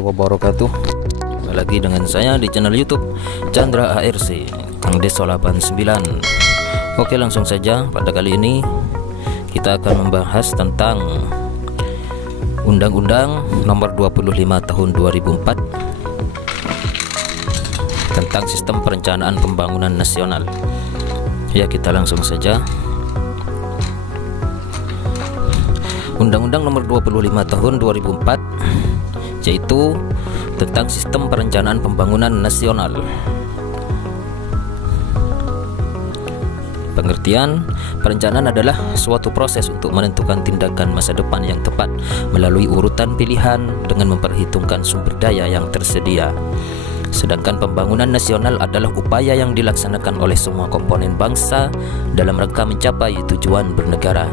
wabarakatuh. Jumpa lagi dengan saya di channel YouTube Chandra ARC Kang Deso 89. Oke, langsung saja. Pada kali ini kita akan membahas tentang Undang-Undang Nomor 25 Tahun 2004 tentang Sistem Perencanaan Pembangunan Nasional. Ya, kita langsung saja. Undang-Undang Nomor 25 Tahun 2004 yaitu tentang Sistem Perencanaan Pembangunan Nasional. Pengertian: perencanaan adalah suatu proses untuk menentukan tindakan masa depan yang tepat melalui urutan pilihan dengan memperhitungkan sumber daya yang tersedia. Sedangkan pembangunan nasional adalah upaya yang dilaksanakan oleh semua komponen bangsa dalam rangka mencapai tujuan bernegara.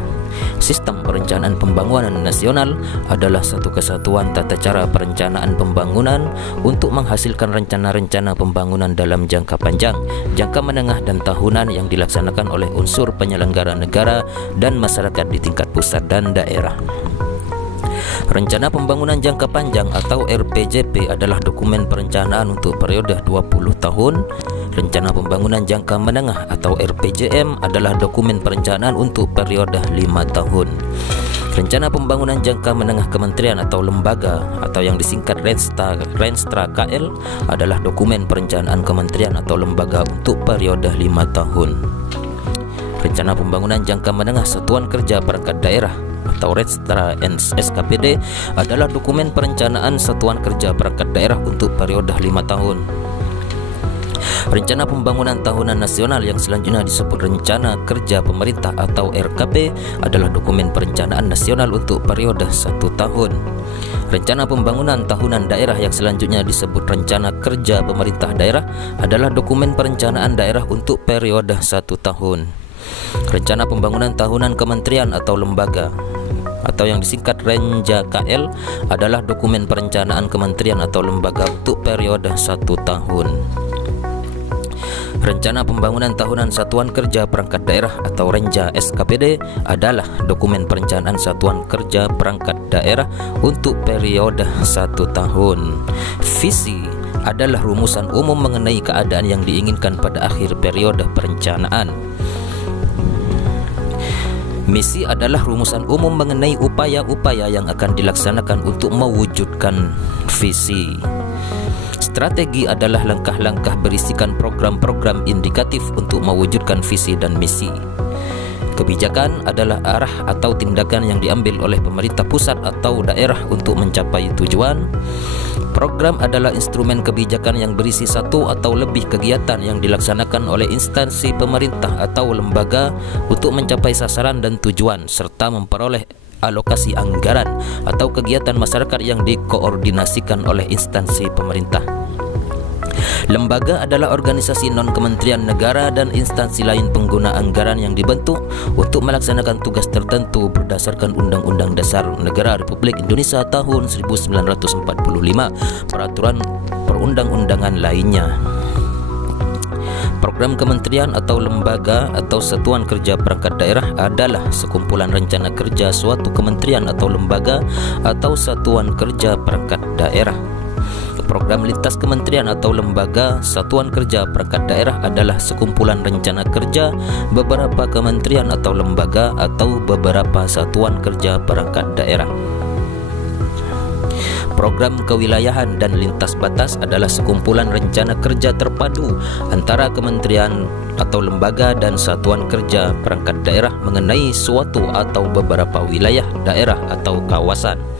Sistem perencanaan pembangunan nasional adalah satu kesatuan tata cara perencanaan pembangunan untuk menghasilkan rencana-rencana pembangunan dalam jangka panjang, jangka menengah dan tahunan yang dilaksanakan oleh unsur penyelenggara negara dan masyarakat di tingkat pusat dan daerah. Rencana Pembangunan Jangka Panjang atau RPJP adalah dokumen perencanaan untuk periode 20 tahun. Rencana Pembangunan Jangka Menengah atau RPJM adalah dokumen perencanaan untuk periode 5 tahun. Rencana Pembangunan Jangka Menengah Kementerian atau Lembaga atau yang disingkat Renstra KL adalah dokumen perencanaan kementerian atau lembaga untuk periode 5 tahun. Rencana Pembangunan Jangka Menengah Satuan Kerja Perangkat Daerah atau Renstra SKPD adalah dokumen perencanaan Satuan Kerja Perangkat Daerah untuk periode 5 tahun. Rencana Pembangunan Tahunan Nasional yang selanjutnya disebut Rencana Kerja Pemerintah atau RKP adalah dokumen perencanaan nasional untuk periode 1 tahun. Rencana Pembangunan Tahunan Daerah yang selanjutnya disebut Rencana Kerja Pemerintah Daerah adalah dokumen perencanaan daerah untuk periode 1 tahun. Rencana Pembangunan Tahunan Kementerian atau Lembaga atau yang disingkat Renja KL adalah dokumen perencanaan kementerian atau lembaga untuk periode 1 tahun. Rencana Pembangunan Tahunan Satuan Kerja Perangkat Daerah atau Renja SKPD adalah dokumen perencanaan Satuan Kerja Perangkat Daerah untuk periode 1 tahun. Visi adalah rumusan umum mengenai keadaan yang diinginkan pada akhir periode perencanaan. Misi adalah rumusan umum mengenai upaya-upaya yang akan dilaksanakan untuk mewujudkan visi. Strategi adalah langkah-langkah berisikan program-program indikatif untuk mewujudkan visi dan misi. Kebijakan adalah arah atau tindakan yang diambil oleh pemerintah pusat atau daerah untuk mencapai tujuan. Program adalah instrumen kebijakan yang berisi satu atau lebih kegiatan yang dilaksanakan oleh instansi pemerintah atau lembaga untuk mencapai sasaran dan tujuan serta memperoleh alokasi anggaran atau kegiatan masyarakat yang dikoordinasikan oleh instansi pemerintah. Lembaga adalah organisasi non-kementerian negara dan instansi lain pengguna anggaran yang dibentuk untuk melaksanakan tugas tertentu berdasarkan Undang-Undang Dasar Negara Republik Indonesia tahun 1945, peraturan perundang-undangan lainnya. Program kementerian atau lembaga atau satuan kerja perangkat daerah adalah sekumpulan rencana kerja suatu kementerian atau lembaga atau satuan kerja perangkat daerah. Program lintas kementerian atau lembaga satuan kerja perangkat daerah adalah sekumpulan rencana kerja beberapa kementerian atau lembaga atau beberapa satuan kerja perangkat daerah. Program kewilayahan dan lintas batas adalah sekumpulan rencana kerja terpadu antara kementerian atau lembaga dan satuan kerja perangkat daerah mengenai suatu atau beberapa wilayah, daerah atau kawasan.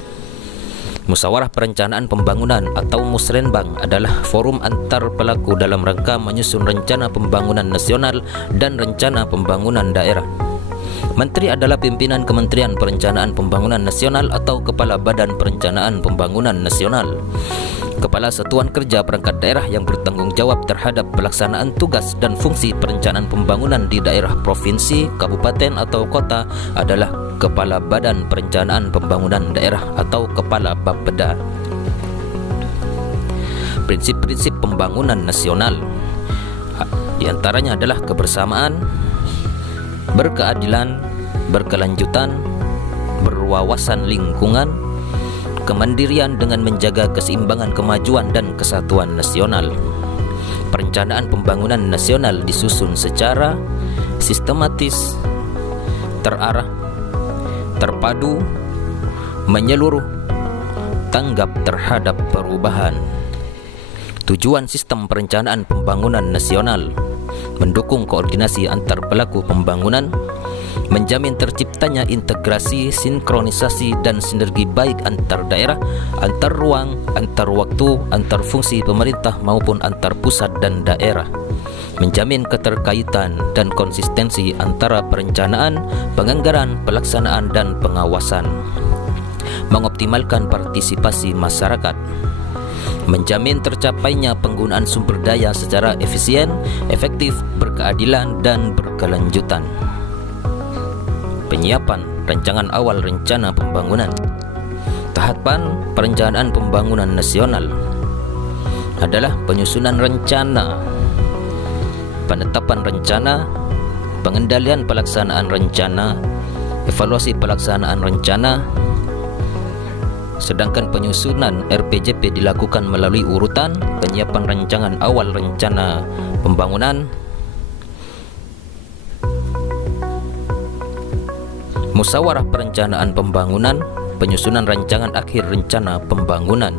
Musyawarah Perencanaan Pembangunan atau Musrenbang adalah forum antar pelaku dalam rangka menyusun rencana pembangunan nasional dan rencana pembangunan daerah. Menteri adalah pimpinan Kementerian Perencanaan Pembangunan Nasional atau Kepala Badan Perencanaan Pembangunan Nasional. Kepala Satuan Kerja Perangkat Daerah yang bertanggung jawab terhadap pelaksanaan tugas dan fungsi perencanaan pembangunan di daerah provinsi, kabupaten atau kota adalah Kepala Badan Perencanaan Pembangunan Daerah atau Kepala Bapeda. Prinsip-prinsip pembangunan nasional di antaranya adalah kebersamaan, berkeadilan, berkelanjutan, berwawasan lingkungan, kemandirian dengan menjaga keseimbangan kemajuan dan kesatuan nasional. Perencanaan pembangunan nasional disusun secara sistematis, terarah, terpadu, menyeluruh, tanggap terhadap perubahan. Tujuan sistem perencanaan pembangunan nasional mendukung koordinasi antar pelaku pembangunan, menjamin terciptanya integrasi, sinkronisasi, dan sinergi baik antar daerah, antar ruang, antar waktu, antar fungsi pemerintah maupun antar pusat dan daerah, menjamin keterkaitan dan konsistensi antara perencanaan, penganggaran, pelaksanaan, dan pengawasan, mengoptimalkan partisipasi masyarakat, menjamin tercapainya penggunaan sumber daya secara efisien, efektif, berkeadilan, dan berkelanjutan. Penyiapan rancangan awal rencana pembangunan. Tahapan perencanaan pembangunan nasional adalah penyusunan rencana, penetapan rencana, pengendalian pelaksanaan rencana, evaluasi pelaksanaan rencana. Sedangkan penyusunan RPJP dilakukan melalui urutan penyiapan rancangan awal rencana pembangunan, musyawarah perencanaan pembangunan, penyusunan rancangan akhir rencana pembangunan,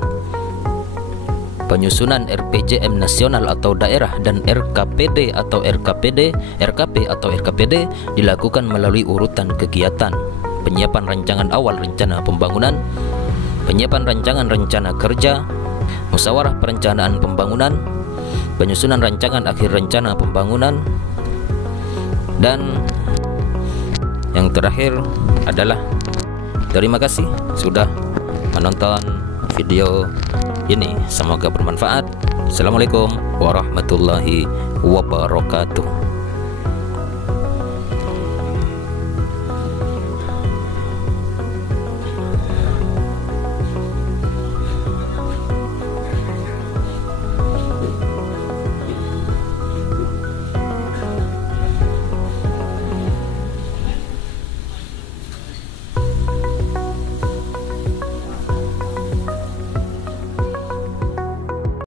penyusunan RPJM nasional atau daerah, dan RKPD atau RKPD, RKP atau RKPD dilakukan melalui urutan kegiatan: penyiapan rancangan awal rencana pembangunan, penyiapan rancangan rencana kerja, musyawarah perencanaan pembangunan, penyusunan rancangan akhir rencana pembangunan, dan yang terakhir adalah terima kasih sudah menonton video ini. Semoga bermanfaat. Assalamualaikum warahmatullahi wabarakatuh.